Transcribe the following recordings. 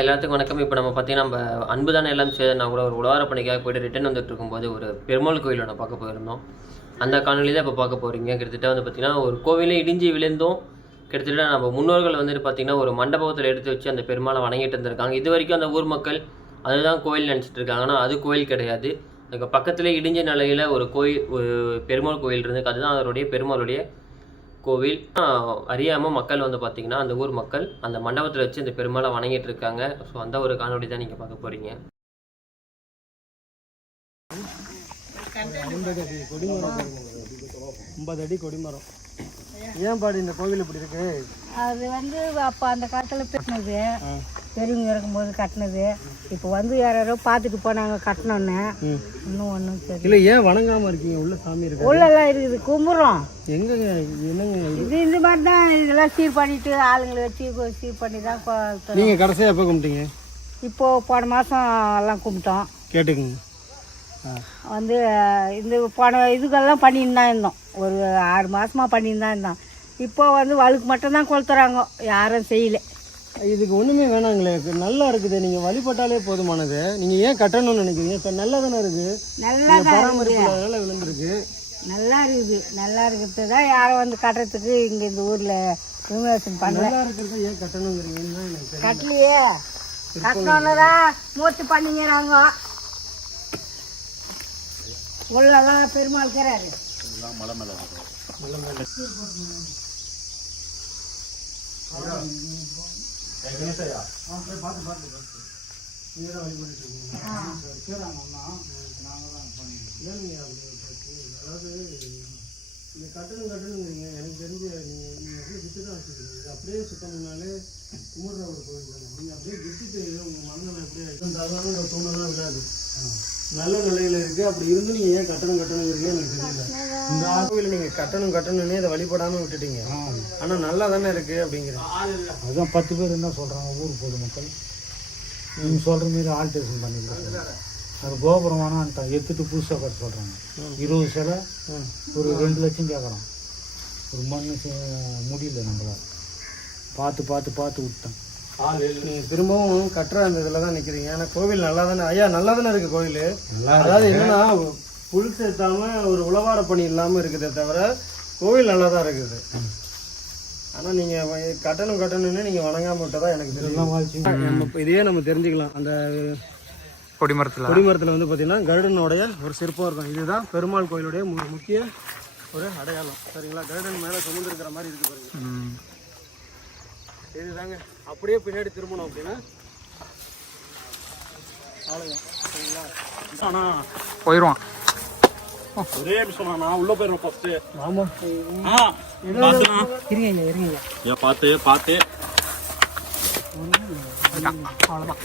எல்லாத்துக்கும் வணக்கம். இப்போ நம்ம பார்த்தீங்கன்னா, நம்ம அன்பு தானே எல்லாம் சரி நான் கூட ஒரு உழவார பணிக்காக போயிட்டு ரிட்டர்ன் வந்துட்டு இருக்கும்போது ஒரு பெருமாள் கோயில் ஒன்று பார்க்க போயிருந்தோம். அந்த காணொலி தான் இப்போ பார்க்க போகிறீங்க. கிட்டத்தட்ட வந்து பார்த்தீங்கன்னா, ஒரு கோவிலே இடிஞ்சு விழுந்தும் கிட்டத்தட்ட நம்ம முன்னோர்கள் வந்துட்டு பார்த்தீங்கன்னா, ஒரு மண்டபத்தில் எடுத்து வச்சு அந்த பெருமாளை வணங்கிட்டு இருந்திருக்காங்க. இது வரைக்கும் அந்த ஊர் மக்கள் அதுதான் கோயில் நினச்சிட்டு இருக்காங்க. ஆனால் அது கோயில் கிடையாது. அதுக்கு பக்கத்தில் இடிஞ்ச நிலையில் ஒரு கோயில், ஒரு பெருமாள் கோயில் இருந்துருக்கு. அதுதான் அவருடைய பெருமாளுடைய கோவில். அறியாமல் மக்கள் வந்து பார்த்திங்கன்னா, அந்த ஊர் மக்கள் அந்த மண்டபத்தில் வச்சு இந்த பெருமாளை வணங்கிட்டு இருக்காங்க. ஸோ அந்த ஒரு காணொலி தான் நீங்கள் பார்க்க போகிறீங்க. 50 அடி கொடிமரம். ஏன் பாடி இந்த கோவில் இப்படி இருக்கு? அது வந்து அப்போ அந்த காலத்தில் கட்டினது, பெரியவங்க இருக்கும்போது கட்டினது. இப்போ வந்து யாரோ பார்த்துட்டு போனாங்க கட்டினோன்னு. இன்னும் ஒன்றும் தெரியல. இல்லை, ஏன் வணங்காமல் இருக்கீங்க? உள்ள சாமி இருக்கு, உள்ளெல்லாம் இருக்குது, கும்புறோம். எங்கங்க என்னங்க இந்த மாதிரி தான் இதெல்லாம் சீர் பண்ணிட்டு ஆளுங்களை வச்சு சீர் பண்ணி தான். நீங்கள் கடைசியாக எப்போ கும்பிட்டீங்க? இப்போது போன மாதம் எல்லாம் கும்பிட்டோம். கேட்டுக்குங்க. வந்து இந்த போன இதுக்கெல்லாம் பண்ணின்னு தான் இருந்தோம். ஒரு 6 மாதமாக பண்ணின்னு தான் இருந்தோம். இப்போ வந்து வழுக்கு மட்டும்தான் கொளுத்துறாங்க, யாரும் செய்யலை. இதுக்கு ஒன்றுமே வேணாங்களே, நல்லா இருக்குது. நீங்கள் வழிபட்டாலே போதுமானது. நீங்கள் ஏன் கட்டணும்னு நினைக்கிறீங்க? இப்போ நல்லா தானே இருக்குது, நல்லா பராமரிப்பு அதனால விழுந்துருக்கு. நல்லா இருக்குது. நல்லா இருக்கிறது தான் யாரும் வந்து கட்டுறதுக்கு இங்கே இந்த ஊரில் இன்வெஸ்ட் பண்ணல. நல்லா இருக்கிறது ஏன் கட்டணுங்கிறீங்கன்னா எனக்கு கட்டலையே. கட்டணுன்னு தான் மூச்சு பண்ணிங்கிறாங்க. உள்ளெல்லாம் பெருமாள் இருக்கிறாரு. இந்த கட்டணுங்கிறீங்க. எனக்கு தெரிஞ்ச நீங்கள் அப்படியே விட்டு தான் வச்சுருக்கீங்க. அப்படியே சுத்தம் பண்ணாலே கும்பிட்ற ஒரு கோவில் தானே. நீங்கள் அப்படியே விட்டுட்டு உங்கள் மண்ணில் அப்படியே இருந்தாலும் இந்த தூணெல்லாம் விடாது. நல்ல நிலையில் இருக்குது. அப்படி இருந்து நீங்கள் ஏன் கட்டணுங்கிறீங்க எனக்கு தெரியல. இந்த கோவில் நீங்கள் கட்டணும்னே இதை வழிபடாமல் விட்டுட்டீங்க. ஆனால் நல்லா தானே இருக்குது அப்படிங்கிறேன். அதுதான் 10 பேர் என்ன சொல்கிறாங்க ஊர் பொதுமக்கள். நீங்கள் சொல்கிற மாரி ஆல்ட்ரேஷன் பண்ணியிருக்காங்க. அது கோபுரம் வேணான்ட்டான், எடுத்துட்டு புதுசாக கட்ட சொல்கிறாங்க. 20 சிலை ஒரு 2 லட்சம் கேட்குறோம். ஒரு மண் முடியல, நம்மளால் பார்த்து விட்டோம். நீங்கள் திரும்பவும் கட்டுற அந்த இதில் தான் நிற்கிறீங்க. ஏன்னா கோவில் நல்லா தானே ஐயா, நல்லா தானே இருக்குது கோவில். அதாவது என்னன்னா, புல் சேர்த்தாமல் ஒரு உழவார பணி இல்லாமல் இருக்குதே தவிர கோவில் நல்லா தான் இருக்குது. ஆனால் நீங்கள் கட்டணும்னு நீங்கள் வணங்காமல் விட்டதான் எனக்கு தெரியும். இதையே நம்ம தெரிஞ்சுக்கலாம். அந்த கொடிமரத்தில் வந்து பார்த்தீங்கன்னா கருடனுடைய ஒரு சிற்பம் இருக்கும். இதுதான் பெருமாள் கோயிலுடைய முக்கிய ஒரு அடையாளம். சரிங்களா? கருடன் மேலே சுமந்துருக்கிற மாதிரி இருக்கு பாருங்க. இதுதாங்க. அப்படியே பின்னாடி திரும்பணும் அப்படின்னா அவ்வளோதான். சரிங்களா? ஆனால் போயிடுவான். ஒரே நிமிஷம் நான் உள்ள போயிடுவேன் ஃபர்ஸ்ட். ஆமாம், இருங்க பார்த்து அவ்வளோதான்.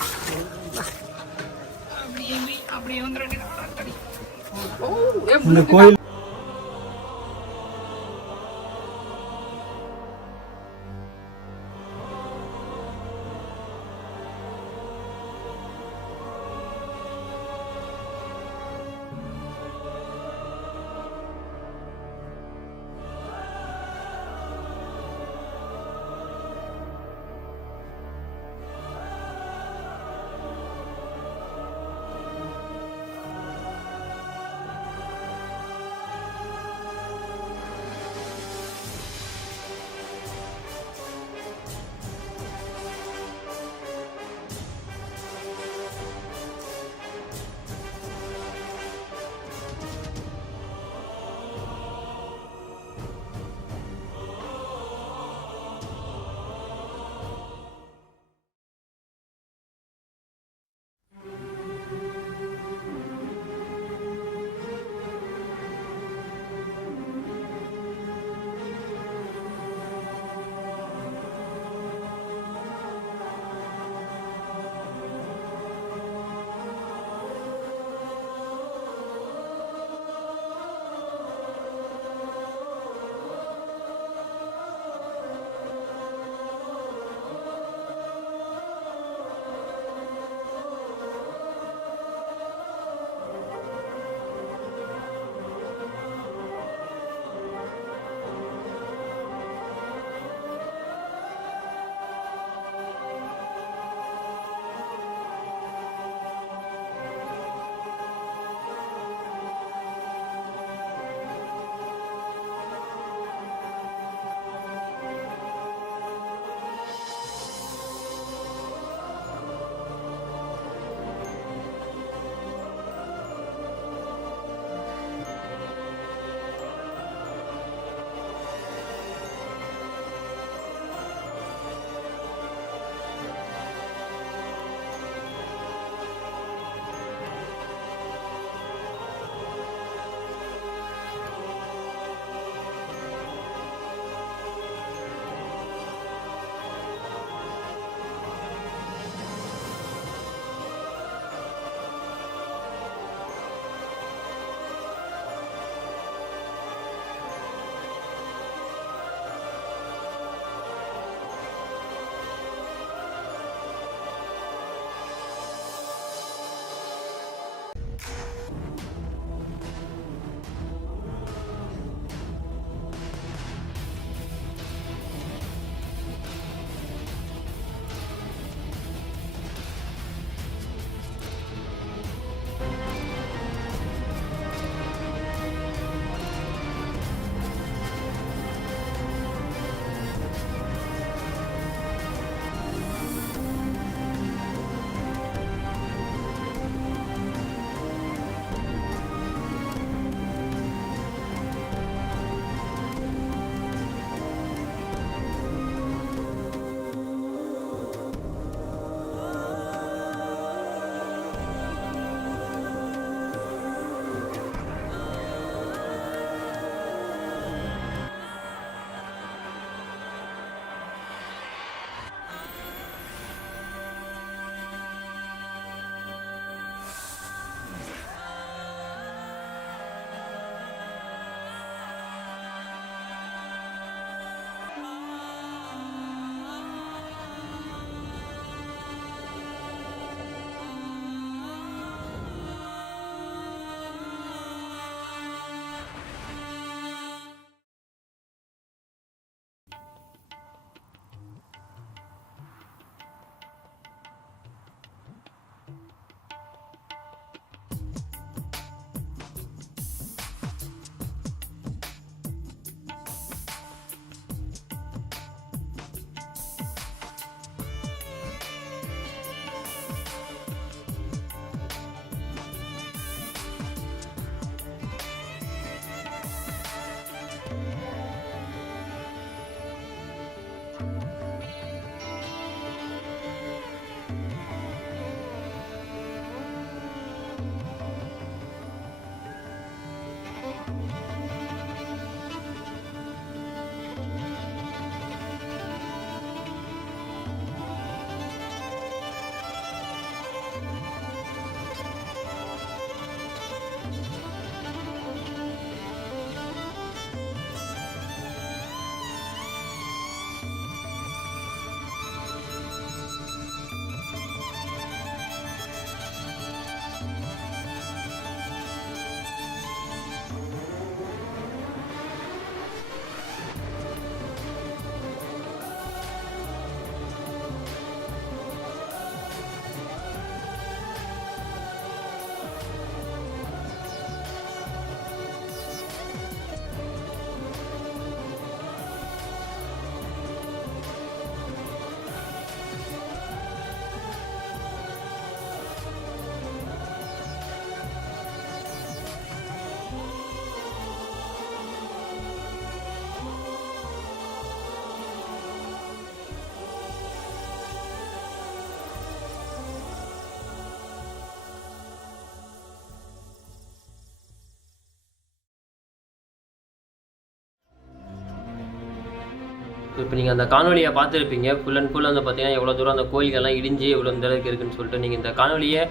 இந்த கோயில் இப்போ நீங்கள் அந்த காணொலியை பார்த்துருப்பீங்க. ஃபுல் அண்ட் ஃபுல் வந்து பார்த்தீங்கன்னா எவ்வளோ தூரம் அந்த கோயில்கள்லாம் இடிஞ்சு எவ்வளோ இந்த அளவுக்கு இருக்குன்னு சொல்லிட்டு. நீங்கள் இந்த காணொலியை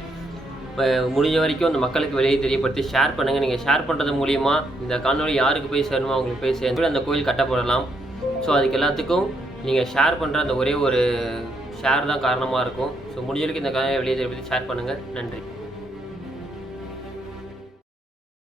முடிஞ்ச வரைக்கும் அந்த மக்களுக்கு வெளியே தெரியப்படுத்தி ஷேர் பண்ணுங்கள். நீங்கள் ஷேர் பண்ணுறது மூலிமா இந்த காணொலி யாருக்கு போய் சேரணுமோ அவங்களுக்கு போய் சேர்ந்து அந்த கோயில் கட்டப்படலாம். ஸோ அதுக்கு எல்லாத்துக்கும் நீங்கள் ஷேர் பண்ணுற அந்த ஒரே ஒரு ஷேர் தான் காரணமாக இருக்கும். ஸோ முடிஞ்ச வரைக்கும் இந்த காணொலியை வெளியே தெரியப்படுத்தி ஷேர் பண்ணுங்கள். நன்றி.